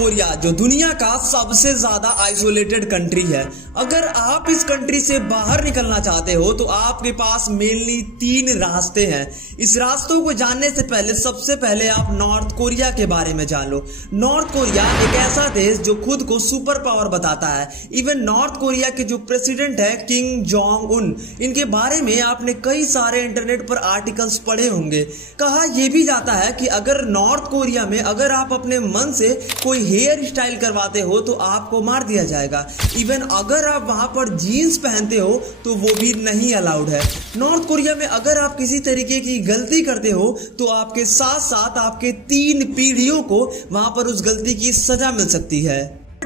Korea जो दुनिया का सबसे ज्यादा आइसोलेटेड कंट्री है। अगर आप इस कंट्री से बाहर निकलना चाहते हो तो आपके पास मेनली 3 रास्ते हैं। इस रास्तों को जानने से पहले सबसे पहले आप नॉर्थ कोरिया के बारे में जान लो। नॉर्थ कोरिया एक ऐसा देश जो खुद को सुपर पावर बताता है। इवन नॉर्थ कोरिया के जो प्रेसिडेंट है किम जोंग उन, इनके बारे में आपने कई सारे इंटरनेट पर आर्टिकल्स पढ़े होंगे। कहा यह भी जाता है कि अगर नॉर्थ कोरिया में अगर आप अपने मन से कोई हेयर स्टाइल करवाते हो तो आपको मार दिया जाएगा। इवन अगर आप वहां पर जीन्स पहनते हो तो वो भी नहीं अलाउड है। नॉर्थ कोरिया में अगर आप किसी तरीके की गलती करते हो तो आपके साथ साथ आपके 3 पीढ़ियों को वहां पर उस गलती की सजा मिल सकती है।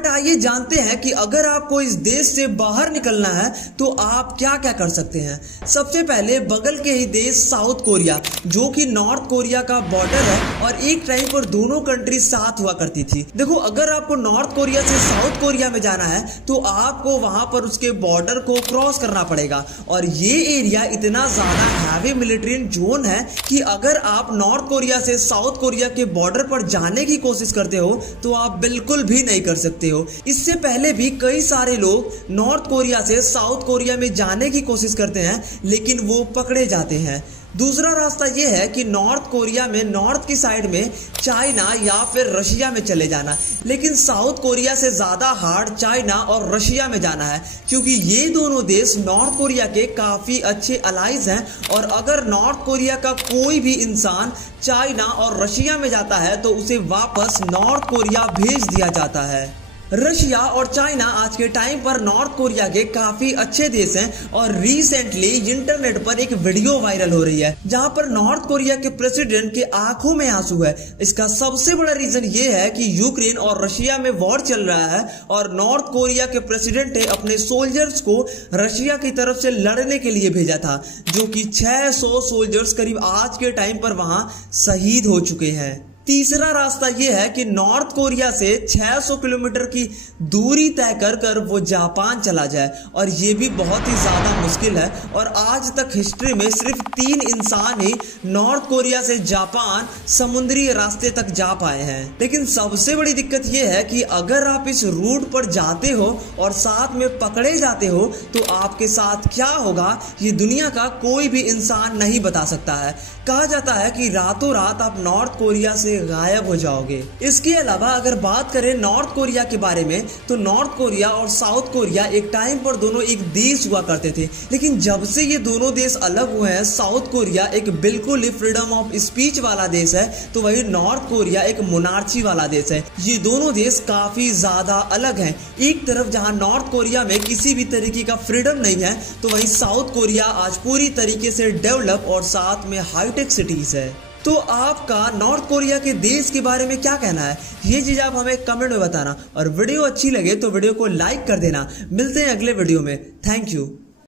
आइए जानते हैं कि अगर आपको इस देश से बाहर निकलना है तो आप क्या क्या कर सकते हैं। सबसे पहले बगल के ही देश साउथ कोरिया जो कि नॉर्थ कोरिया का बॉर्डर है और एक टाइम पर दोनों कंट्री साथ हुआ करती थी। देखो, अगर आपको नॉर्थ कोरिया से साउथ कोरिया में जाना है तो आपको वहां पर उसके बॉर्डर को क्रॉस करना पड़ेगा और ये एरिया इतना ज्यादा हैवी मिलिट्री जोन है कि अगर आप नॉर्थ कोरिया से साउथ कोरिया के बॉर्डर पर जाने की कोशिश करते हो तो आप बिल्कुल भी नहीं कर सकते हो। इससे पहले भी कई सारे लोग नॉर्थ कोरिया से साउथ कोरिया में जाने की कोशिश करते हैं लेकिन वो पकड़े जाते हैं। दूसरा रास्ता यह है कि नॉर्थ कोरिया में नॉर्थ की साइड में चाइना या फिर रशिया में चले जाना, लेकिन साउथ कोरिया से ज्यादा हार्ड चाइना और रशिया में जाना है क्योंकि ये दोनों देश नॉर्थ कोरिया के काफी अच्छे अलाइज हैं और अगर नॉर्थ कोरिया का कोई भी इंसान चाइना और रशिया में जाता है तो उसे वापस नॉर्थ कोरिया भेज दिया जाता है। रशिया और चाइना आज के टाइम पर नॉर्थ कोरिया के काफी अच्छे देश हैं और रिसेंटली इंटरनेट पर एक वीडियो वायरल हो रही है जहां पर नॉर्थ कोरिया के प्रेसिडेंट के आंखों में आंसू है। इसका सबसे बड़ा रीजन ये है कि यूक्रेन और रशिया में वॉर चल रहा है और नॉर्थ कोरिया के प्रेसिडेंट ने अपने सोल्जर्स को रशिया की तरफ से लड़ने के लिए भेजा था, जो कि 600 सोल्जर्स करीब आज के टाइम पर वहां शहीद हो चुके हैं। तीसरा रास्ता यह है कि नॉर्थ कोरिया से 600 किलोमीटर की दूरी तय कर वो जापान चला जाए और ये भी बहुत ही ज्यादा मुश्किल है और आज तक हिस्ट्री में सिर्फ 3 इंसान ही नॉर्थ कोरिया से जापान समुद्री रास्ते तक जा पाए हैं। लेकिन सबसे बड़ी दिक्कत यह है कि अगर आप इस रूट पर जाते हो और साथ में पकड़े जाते हो तो आपके साथ क्या होगा ये दुनिया का कोई भी इंसान नहीं बता सकता है। कहा जाता है कि रातों रात आप नॉर्थ कोरिया से गायब हो जाओगे। इसके अलावा अगर बात करें नॉर्थ कोरिया के बारे में तो नॉर्थ कोरिया और साउथ कोरिया एक टाइम पर दोनों एक देश हुआ करते थे, लेकिन जब से ये दोनों देश अलग हुए हैं, साउथ कोरिया एक बिल्कुल ही फ्रीडम ऑफ स्पीच वाला देश है तो वही नॉर्थ कोरिया एक मोनार्ची वाला देश है। ये दोनों देश काफी ज्यादा अलग हैं। एक तरफ जहां नॉर्थ कोरिया में किसी भी तरीके का फ्रीडम नहीं है तो वही साउथ कोरिया आज पूरी तरीके से डेवलप और साथ में हाईटेक सिटीज है। तो आपका नॉर्थ कोरिया के देश के बारे में क्या कहना है, ये चीज आप हमें कमेंट में बताना और वीडियो अच्छी लगे तो वीडियो को लाइक कर देना। मिलते हैं अगले वीडियो में। Thank you.